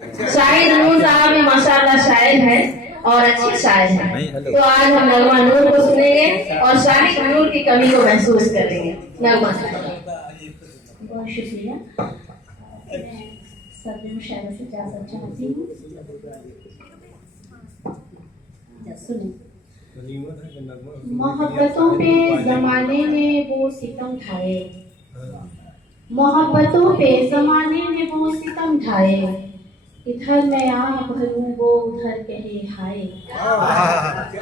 शाहिद नूर साहब भी माशाल्लाह शायर है और अच्छी शायर है। तो आज हम नगमा नूर को सुनेंगे और शाहिद नूर की कमी को महसूस करेंगे। नगमा। बहुत शुक्रिया। सभी मुशायरे से इजाज़त चाहती हूँ। मोहब्बतों पे जमाने में वो सितम ढाए, मोहब्बतों पे जमाने में वो सितम ढाए, इधर मैं आँख भरूं वो उधर कहे हाय,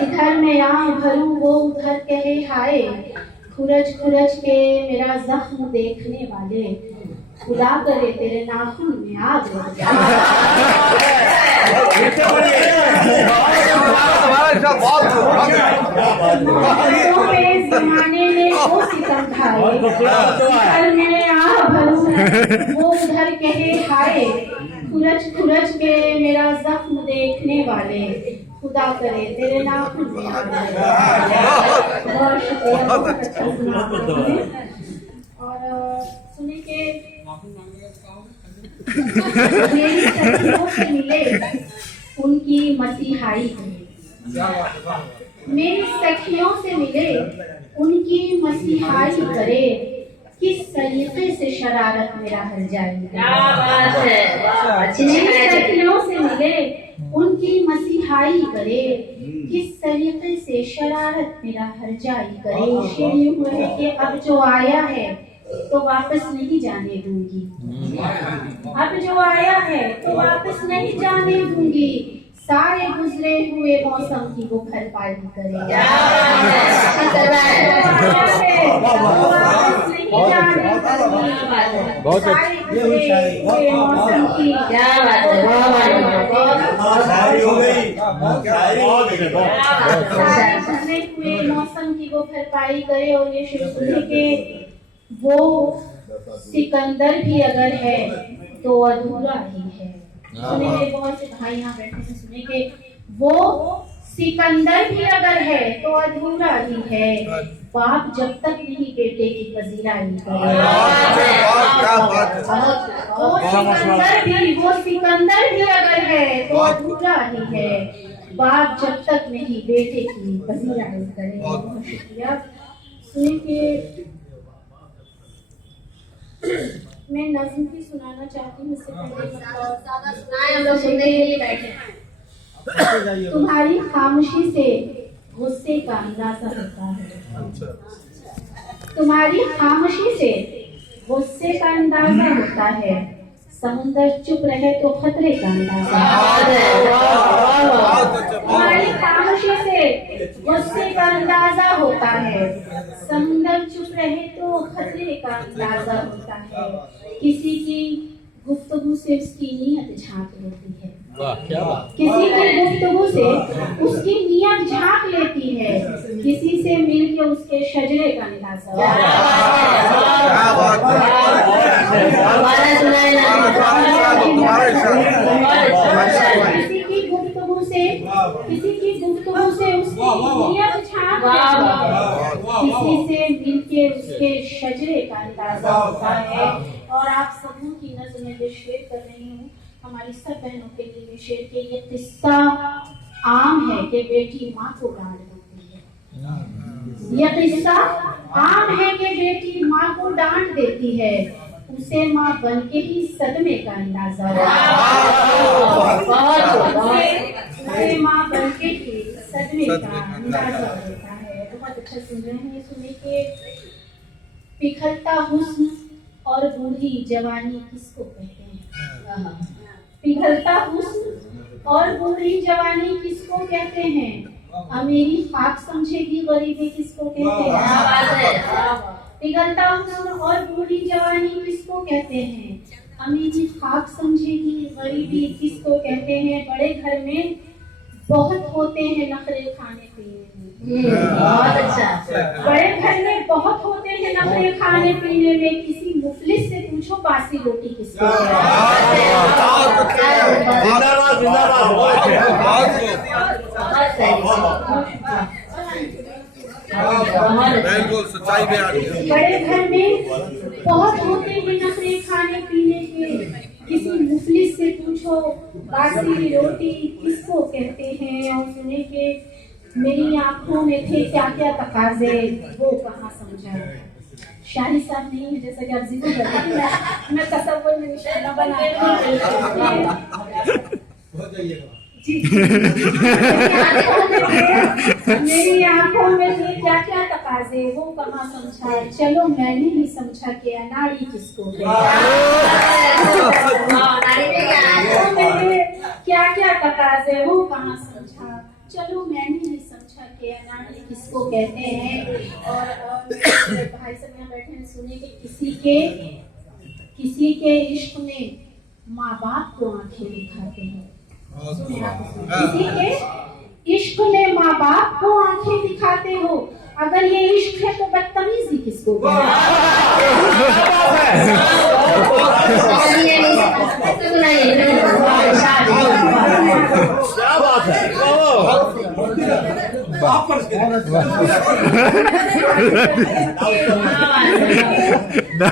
इधर मैं आँख भरूं वो उधर कहे हाय, खुरच खुरच के मेरा जख्म देखने वाले, खुदा करे तेरे नाखून में आग लग जाए। जमाने में वो सितम ढाए, इधर मैं आँख भरूं वो उधर कहे हाय, खुरच खुरच के मेरा जख्म देखने वाले, खुदा करे तेरे नाखून में आग लग जाए। बहुत शुक्रिया, बहुत अच्छा सुना। और सुने के मेरी सखियों से मिले उनकी मसीहाई करे, मेरी सखियों से मिले उनकी मसीहाई करे, किस तरीके से शरारत मेरा हर जाएगी। मेरी सखियों से मिले उनकी मसीहाई करे, किस तरीके से शरारत मेरा हर जाई करे। शेर यूं हुआ है कि अब जो आया है तो वापस नहीं जाने दूंगी, अब जो आया है तो वापस नहीं जाने दूंगी, सारे गुजरे हुए मौसम की वो भरपाई करेगा। सारे गुजरे हुए मौसम की मौसम की वो भरपाई करे। और ये शुरू के वो सिकंदर भी अगर है तो अधूरा ही है। सुने के बहुत से भाई यहाँ बैठे हैं, सुने के वो सिकंदर भी अगर है तो अधूरा ही है, बाप जब तक नहीं बेटे की पजीराई करे। वो सिकंदर भी अगर है तो अधूरा ही है, बाप जब तक नहीं बेटे की पजीराई करे। बहुत शुक्रिया। सुने के मैं नज़्म भी सुनाना चाहती हूँ, इससे पहले हम लोग सुनने के लिए बैठे। तुम्हारी खामोशी से गुस्से का अंदाजा होता है, तुम्हारी खामोशी से गुस्से का अंदाजा होता है, समुंदर चुप रहे तो खतरे का अंदाजा। तुम्हारी खामोशी से गुस्से का अंदाजा होता है, समुंदर चुप रहे तो खतरे का अंदाजा होता है, किसी की गुफ्तगू से उसकी नीयत झांक लेती है, किसी की गुफ्तगू से उसकी नीयत झांक लेती है, किसी से मिलके उसके शजरे का अंदाजा। किसी की गुफ्तगू से उसकी नीयत झांक लेती है, किसी से मिलके उसके शजरे का अंदाजा होता है। और आप सबों की नज़र में शेर कर रही हूँ, हमारी सब बहनों के लिए शेर के ये किस्सा आम है कि बेटी माँ को डांट देती है, यह किस्सा आम है कि बेटी माँ को डांट देती है, उसे माँ बन के ही सदमे का अंदाजा होता है, माँ बन के ही सदमे का अंदाजा होता है। बहुत अच्छा सुन रहे हैं। सुने के पिघलता हुस्न और बूढ़ी जवानी किसको कहते हैं, पिघलता हुस्न और बूढ़ी जवानी किसको कहते हैं, अमीरी खाक समझेगी गरीबी किसको कहते हैं, पिघलता हुस्न और बूढ़ी जवानी किसको कहते हैं, अमीरी खाक समझेगी गरीबी किसको कहते हैं। बड़े घर में बहुत होते हैं नखरे खाने पीने में, बहुत अच्छा, बड़े घर में बहुत होते हैं नखरे खाने पीने में, किसी मुफलिस से पूछो बासी रोटी किसको कहते हैं। बड़े घर में बहुत होते हैं नखरे खाने पीने के, किसी मुफलिस से पूछो पूछो बासी रोटी किसको कहते हैं, और सुने कि मेरी आंखों में थे क्या क्या तकाजे वो कहाँ समझा। शाही साहब नहीं है, जैसा कि आप जिक्र करते हैं, मैं तसव्वुर में निशाना बनाती जी। मेरी आंखों में थे क्या क्या तकाजे वो कहाँ समझा, चलो मैंने ही समझा कि अनाड़ी किसको क्या क्या तकाजे वो कहाँ समझा, चलो मैंने ही समझा कि अनाड़ी किसको कहते हैं। और भाई सब यहाँ बैठे हैं, सुने कि किसी के इश्क में माँ बाप को आंखें दिखाते हैं। किसी के इश्क में माँ बाप को आंखें दिखाते हो, अगर ये इश्क है तो बदतमीजी किसको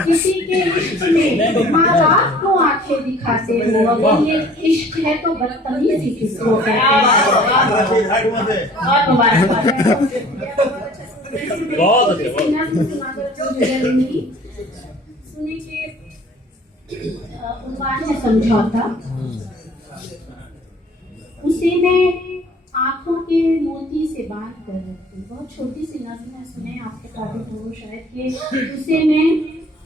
किसी के इश्क में माँ बाप को आंखें दिखाते हो, अगर ये इश्क है तो बदतमीजी किसको कहते हैं। सुने के उन्वान है समझौता, उसी में आंखों के मोती से बांध कर रखती, बहुत छोटी सी नज़्म है, सुने आपके काबिल हो शायद कि उसी में